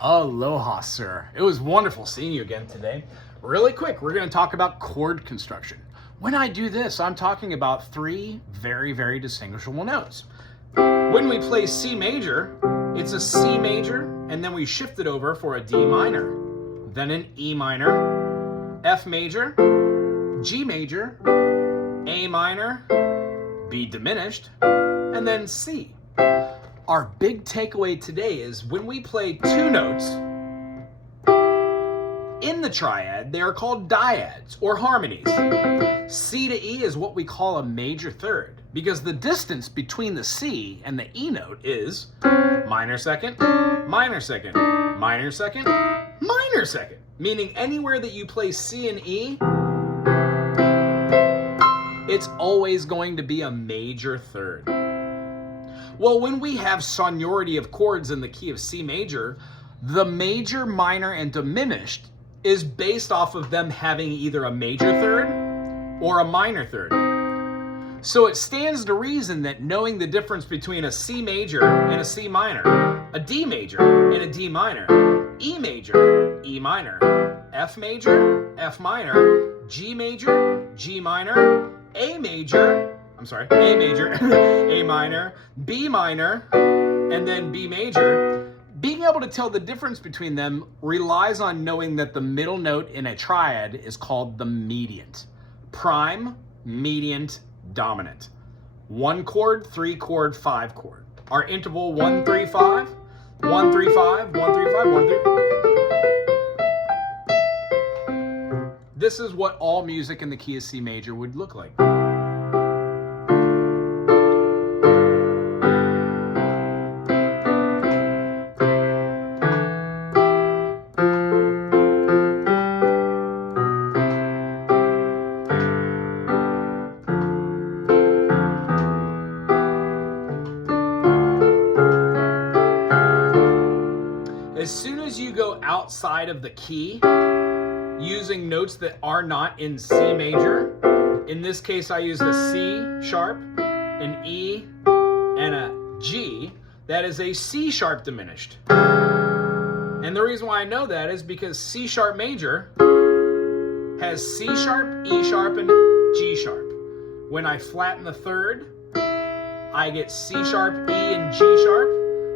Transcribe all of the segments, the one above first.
Aloha, sir. It was wonderful seeing you again today. Really quick, we're going to talk about chord construction. When I do this, I'm talking about three very, very distinguishable notes. When we play C major, it's a C major, and then we shift it over for a D minor, then an E minor, F major, G major, A minor, B diminished, and then C. Our big takeaway today is when we play two notes in the triad, they are called dyads or harmonies. C to E is what we call a major third because the distance between the C and the E note is minor second, minor second, minor second, minor second. Meaning anywhere that you play C and E, it's always going to be a major third. Well, when we have sonority of chords in the key of C major, the major, minor, and diminished is based off of them having either a major third or a minor third. So it stands to reason that knowing the difference between a C major and a C minor, a D major and a D minor, E major, E minor, F major, F minor, G major, G minor, A major, A minor, B minor, and then B major. Being able to tell the difference between them relies on knowing that the middle note in a triad is called the mediant. Prime, mediant, dominant. 1 chord, 3 chord, 5 chord. Our interval 1, 3, 5, 1, 3, 5, 1, 3, 5, 1, 3. This is what all music in the key of C major would look like. As soon as you go outside of the key, using notes that are not in C major, in this case I use a C sharp, an E, and a G, that is a C sharp diminished. And the reason why I know that is because C sharp major has C sharp, E sharp, and G sharp. When I flatten the third, I get C sharp, E, and G sharp,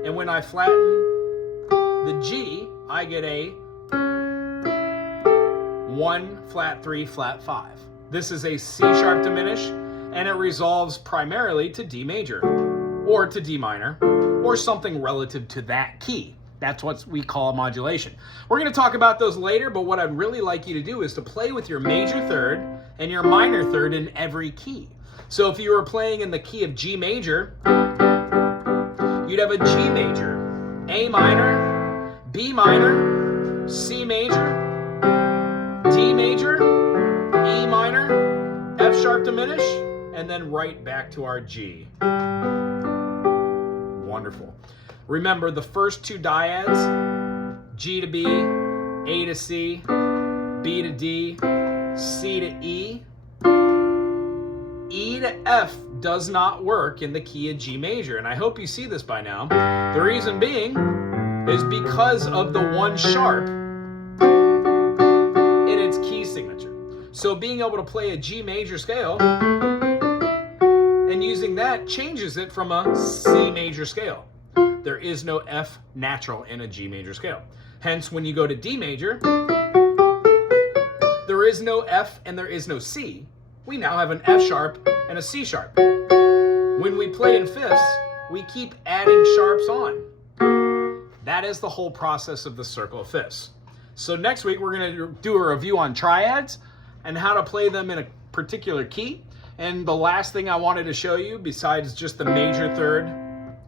and when I flatten the G, I get a 1, flat 3, flat 5. This is a C sharp diminish, and it resolves primarily to D major, or to D minor, or something relative to that key. That's what we call modulation. We're going to talk about those later, but what I'd really like you to do is to play with your major third and your minor third in every key. So if you were playing in the key of G major, you'd have a G major, A minor, B minor, C major, D major, E minor, F sharp diminish, and then right back to our G. Wonderful. Remember the first two dyads, G to B, A to C, B to D, C to E. E to F does not work in the key of G major, and I hope you see this by now. The reason being is because of the 1 sharp in its key signature. So being able to play a G major scale and using that changes it from a C major scale. There is no F natural in a G major scale. Hence, when you go to D major, there is no F and there is no C. We now have an F sharp and a C sharp. When we play in fifths, we keep adding sharps on. That is the whole process of the circle of fifths. So next week we're going to do a review on triads and how to play them in a particular key. And the last thing I wanted to show you, besides just the major third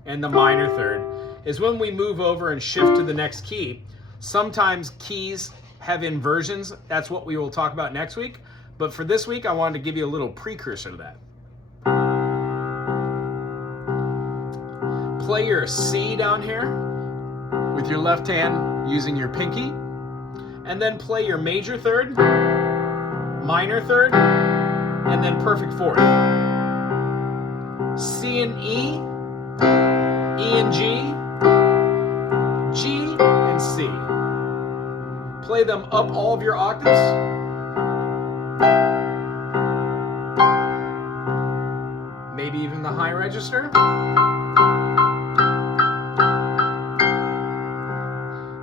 and the minor third, is when we move over and shift to the next key, sometimes keys have inversions. That's what we will talk about next week. But for this week, I wanted to give you a little precursor to that. Play your C down here with your left hand using your pinky, and then play your major third, minor third, and then perfect fourth. C and E, E and G, G and C. play them up all of your octaves. Maybe even the high register.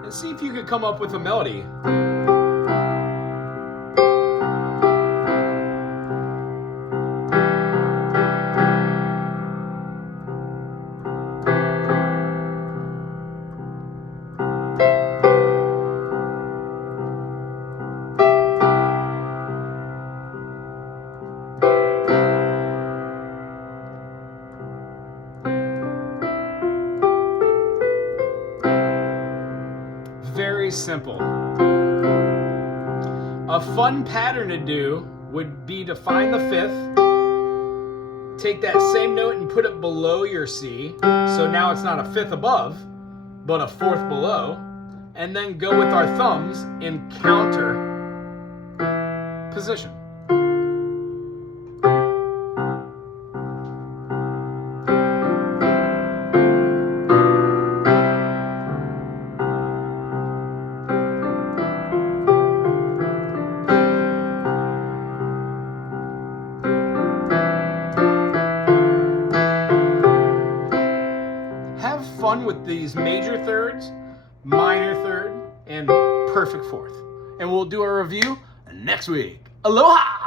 And see if you could come up with a melody. Very simple. A fun pattern to do would be to find the 5th, take that same note and put it below your C, so now it's not a 5th above, but a 4th below, and then go with our thumbs in counter position. Fun with these major thirds, minor third, and perfect 4th. And we'll do a review next week. Aloha!